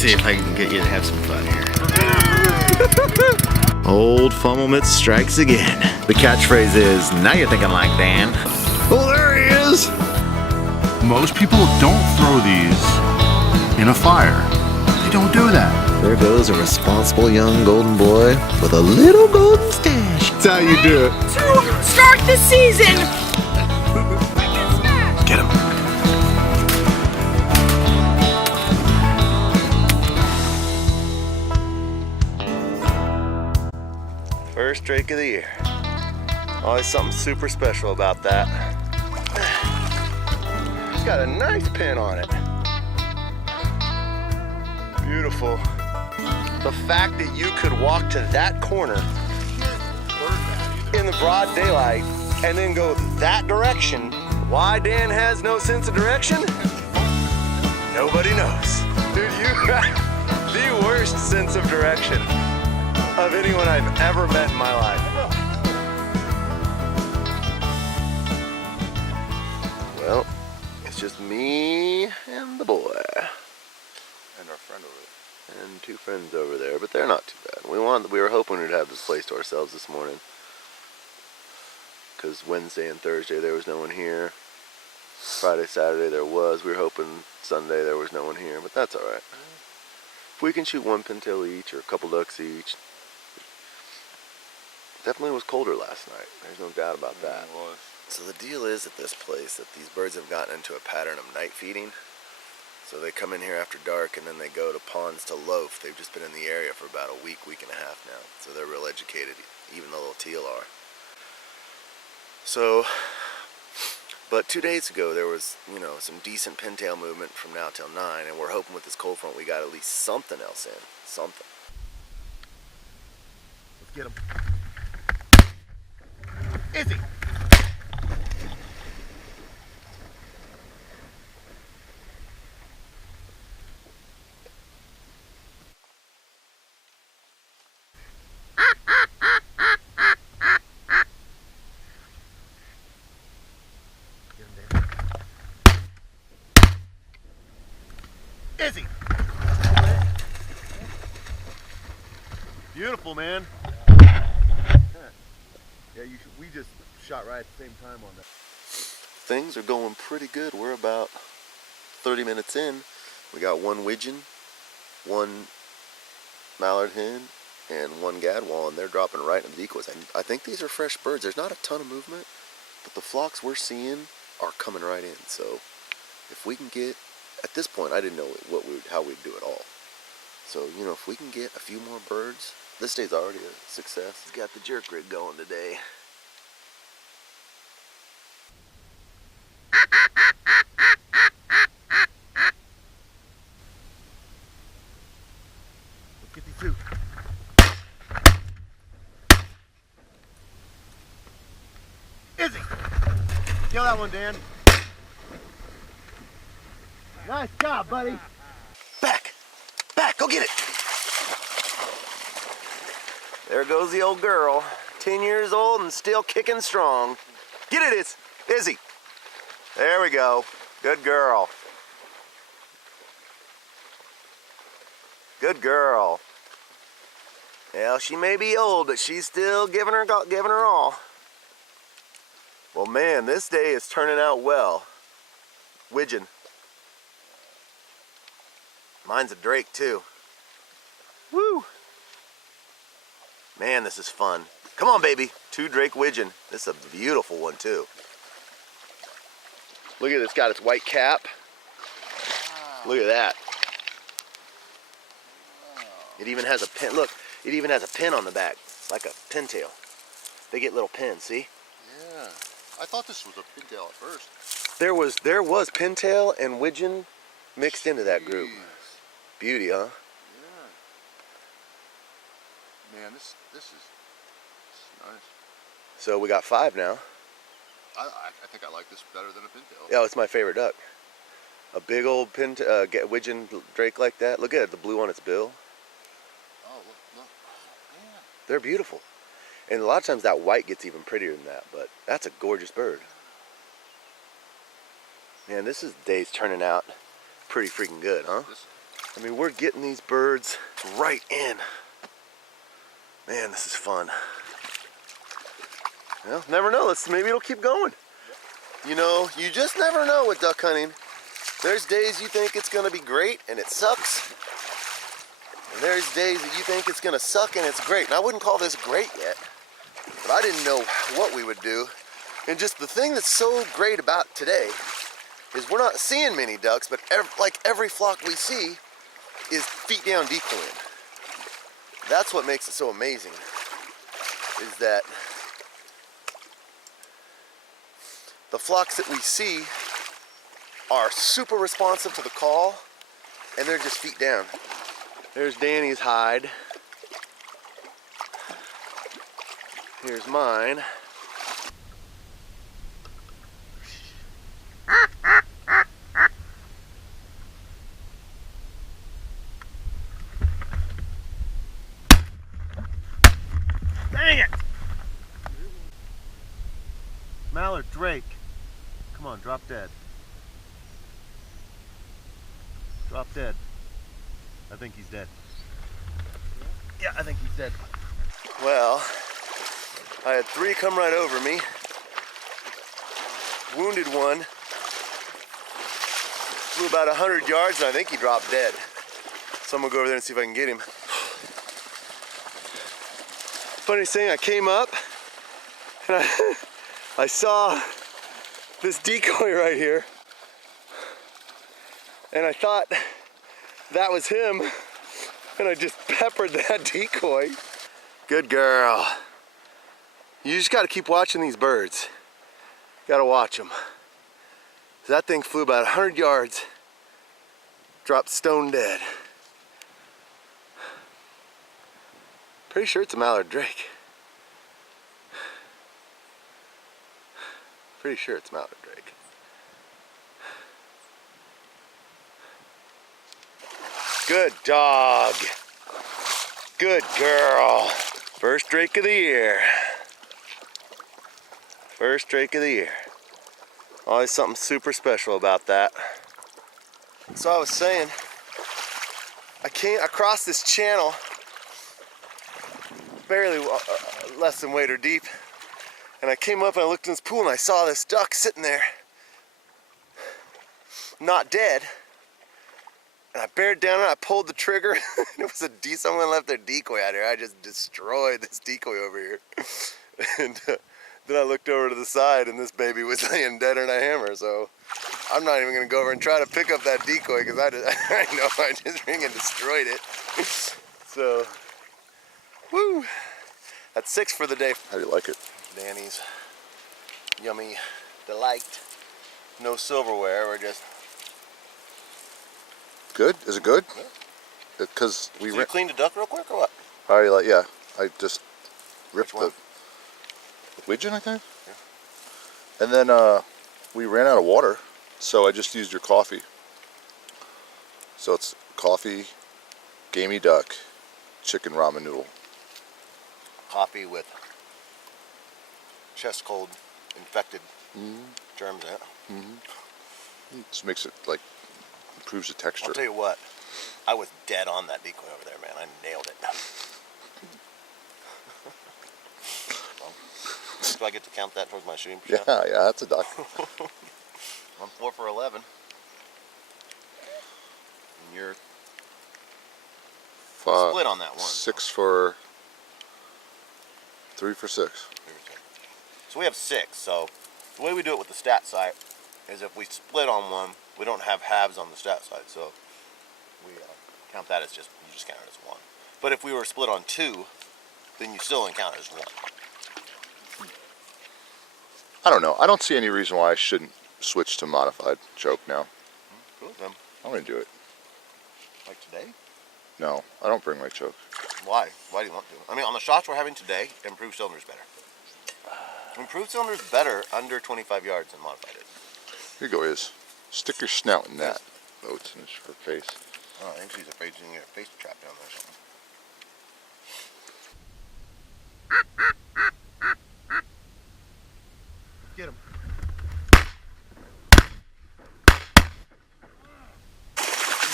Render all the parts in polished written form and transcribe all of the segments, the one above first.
See if I can get you to have some fun here. Old Fumblemits strikes again. The catchphrase is, now you're thinking like Dan. Oh, there he is! Most people don't throw these in a fire. They don't do that. There goes a responsible young golden boy with a little golden stash. That's how you do it. To start the season! Get him. First drake of the year. Always something super special about that. It's got a nice pin on it. Beautiful. The fact that you could walk to that corner in the broad daylight and then go that direction. Why Dan has no sense of direction? Nobody knows. Dude, you have the worst sense of direction of anyone I've ever met in my life. Well, it's just me and the boy. And our friend over there. And two friends over there, but they're not too bad. We were hoping we'd have this place to ourselves this morning. Because Wednesday and Thursday there was no one here. Friday, Saturday there was. We were hoping Sunday there was no one here, but that's alright. If we can shoot one pintail each or a couple ducks each. Definitely was colder last night. There's no doubt about that. It was. So the deal is at this place that these birds have gotten into a pattern of night feeding. So they come in here after dark and then they go to ponds to loaf. They've just been in the area for about a week and a half now. So they're real educated, even the little teal are. So, but 2 days ago there was, some decent pintail movement from now till 9, and we're hoping with this cold front we got at least something else in. Something. Let's get him. Izzy! Izzy! Beautiful, man. Yeah, we just shot right at the same time on that. Things are going pretty good. We're about 30 minutes in. We got one Wigeon, one Mallard hen, and one gadwall, and they're dropping right into the decoys. I think these are fresh birds. There's not a ton of movement, but the flocks we're seeing are coming right in. So if we can get, at this point I didn't know how we'd do it all. So, if we can get a few more birds, this day's already a success. He's got the jerk rig going today. Let's get these two. Izzy! Kill that one, Dan. Nice job, buddy. Back! Back! Go get it! There goes the old girl. 10 years old and still kicking strong. Get it, it's Izzy. There we go. Good girl. Good girl. Well, she may be old, but she's still giving her all. Well, man, this day is turning out well. Wigeon. Mine's a drake, too. Woo! Man, this is fun. Come on, baby. 2 drake Wigeon. This is a beautiful one, too. Look at it. It's got its white cap. Look at that. It even has a pin. Look, it even has a pin on the back, like a pintail. They get little pins, see? Yeah. I thought this was a pintail at first. There was pintail and Wigeon mixed into that group. Beauty, huh? Yeah. Man, this is nice. So we got 5 now. I think I like this better than a pintail. Yeah, it's my favorite duck. A big old Wigeon drake like that. Look at it, the blue on its bill. Oh, look. Man. They're beautiful. And a lot of times that white gets even prettier than that, but that's a gorgeous bird. Man, day's turning out pretty freaking good, huh? I mean, we're getting these birds right in. Man, this is fun. Well, never know. Maybe it'll keep going. You know, you just never know with duck hunting. There's days you think it's gonna be great and it sucks. And there's days that you think it's gonna suck and it's great. And I wouldn't call this great yet, but I didn't know what we would do. And just the thing that's so great about today is we're not seeing many ducks, but every flock we see is feet down decoying. That's what makes it so amazing, is that the flocks that we see are super responsive to the call, and they're just feet down. There's Danny's hide. Here's mine. Dang it! Mallard, Drake. Come on, drop dead. Drop dead. I think he's dead. Yeah, I think he's dead. Well, I had 3 come right over me. Wounded one. Flew about 100 yards and I think he dropped dead. So I'm gonna go over there and see if I can get him. Funny thing, I came up and I saw this decoy right here. And I thought that was him. And I just peppered that decoy. Good girl. You just gotta keep watching these birds. You gotta watch them. That thing flew about 100 yards, dropped stone dead. Pretty sure it's a mallard drake. Pretty sure it's mallard drake. Good dog. Good girl. First drake of the year. First drake of the year. Always something super special about that. So I was saying, I came across this channel, barely less than waist deep, and I came up and I looked in this pool and I saw this duck sitting there, not dead. And I bared down and I pulled the trigger. It was someone left their decoy out here. I just destroyed this decoy over here. And then I looked over to the side and this baby was laying dead in a hammer. So I'm not even gonna go over and try to pick up that decoy because I know I just freaking destroyed it. So, woo! That's 6 for the day. How do you like it? Danny's yummy delight. No silverware, we're just... Good? Is it good? Because So you cleaned the duck real quick or what? yeah, I just ripped the Wigeon, I think. Yeah. And then we ran out of water, so I just used your coffee. So it's coffee, gamey duck, chicken ramen noodle. Coffee with chest cold infected germs in it. Mm-hmm. It just makes it like improves the texture. I'll tell you what, I was dead on that decoy over there, man. I nailed it. Do I get to count that towards my shooting percent? Yeah, that's a duck. I'm 4 for 11. And you're split on that one. 6 for 3 for 6. So we have 6. So the way we do it with the stat site is if we split on one, we don't have halves on the stat site. So we count that as you just count it as 1. But if we were split on 2, then you still count it as 1. I don't know. I don't see any reason why I shouldn't switch to modified choke now. Cool, then. I'm going to do it. Like today? No, I don't bring my choke. Why? Why do you want to? I mean, on the shots we're having today, improved cylinder's better. Improved cylinder's better under 25 yards than modified is. Here you go, Iz. Stick your snout in that. Oh, it's in her face. Oh, I think she's afraid she's going to get a face trap down there or something. Get him.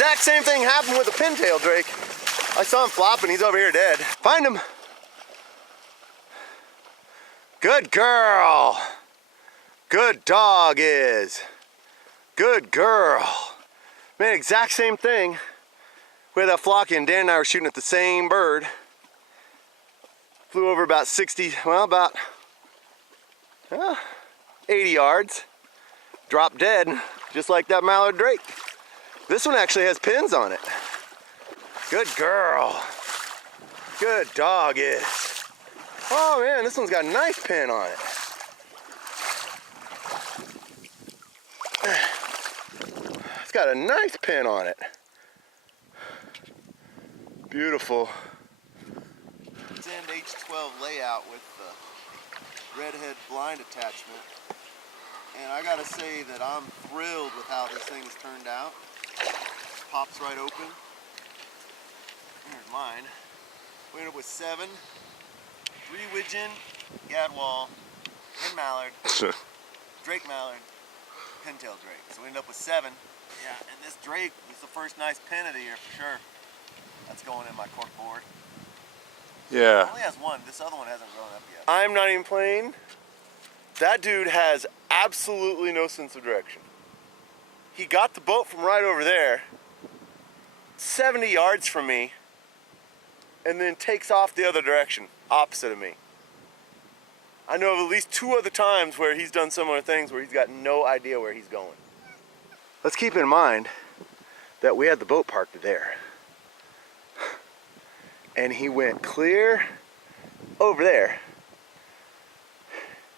exact same thing happened with the pintail drake. I saw him flopping, he's over here dead. Find him. Good girl. Good dog is. Good girl. Man, exact same thing. We had that flock in, Dan and I were shooting at the same bird. Flew over about 60, well, about 80 yards. Dropped dead, just like that mallard drake. This one actually has pins on it. Good girl. Good dog is. Oh man, this one's got a nice pin on it. It's got a nice pin on it. Beautiful. It's in H12 layout with the redhead blind attachment. And I gotta say that I'm thrilled with how this thing has turned out. Pops right open. Here's mine. We ended up with 7. 3 Wigeon, gadwall, and mallard, drake mallard, pintail drake. So we ended up with 7. Yeah, and this drake was the first nice pin of the year for sure. That's going in my cork board. Yeah. It only has 1. This other one hasn't grown up yet. I'm not even playing. That dude has absolutely no sense of direction. He got the boat from right over there, 70 yards from me, and then takes off the other direction, opposite of me. I know of at least 2 other times where he's done similar things where he's got no idea where he's going. Let's keep in mind that we had the boat parked there. And he went clear over there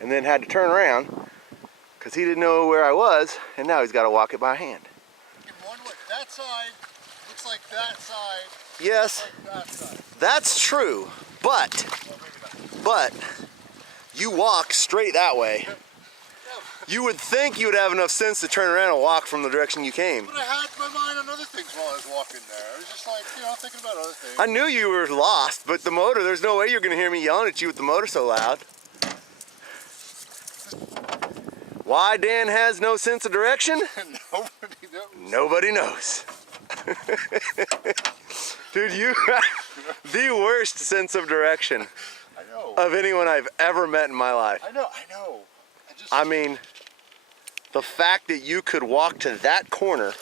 and then had to turn around because he didn't know where I was, and now he's got to walk it by hand. That side looks like that side. Yes, Like that side. that's true, but you walk straight that way. You would think you would have enough sense to turn around and walk from the direction you came. But I had my mind on other things while I was walking there. I was just like, thinking about other things. I knew you were lost, but the motor, there's no way you're going to hear me yelling at you with the motor so loud. Why Dan has no sense of direction? Nobody knows. Nobody knows. Dude, you have the worst sense of direction I know. of anyone I've ever met in my life. I know. I mean, the fact that you could walk to that corner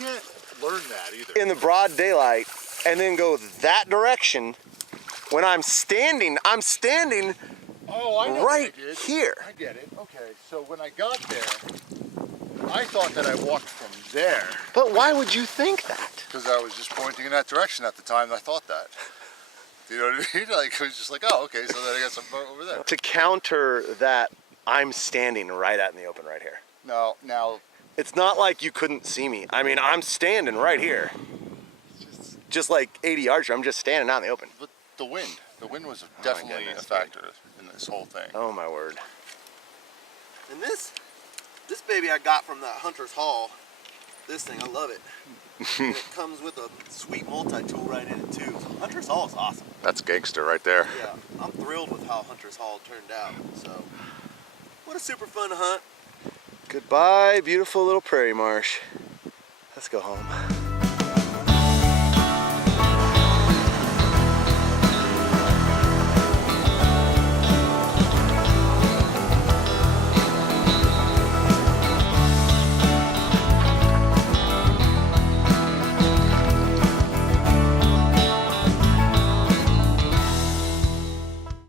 You can't learn that either. in the broad daylight and then go that direction when I'm standing Oh, I know right what I did. here. I get it. Okay, so when I got there, I thought that I walked from there. But why would you think that? Because I was just pointing in that direction at the time I thought that. You know what I mean? Like, I was just like, oh, okay, so then I got some boat over there. To counter that, I'm standing right out in the open right here. No, now, It's not like you couldn't see me. I mean, I'm standing right here. Just like 80 yards, I'm just standing out in the open. but the wind was definitely goodness, a factor in this whole thing. Oh my word. And this baby I got from that Hunter's Hall. This thing, I love it. And it comes with a sweet multi-tool right in it too. So Hunter's Hall is awesome. That's gangster right there. Yeah, I'm thrilled with how Hunter's Hall turned out. So, what a super fun hunt. Goodbye, beautiful little prairie marsh. Let's go home.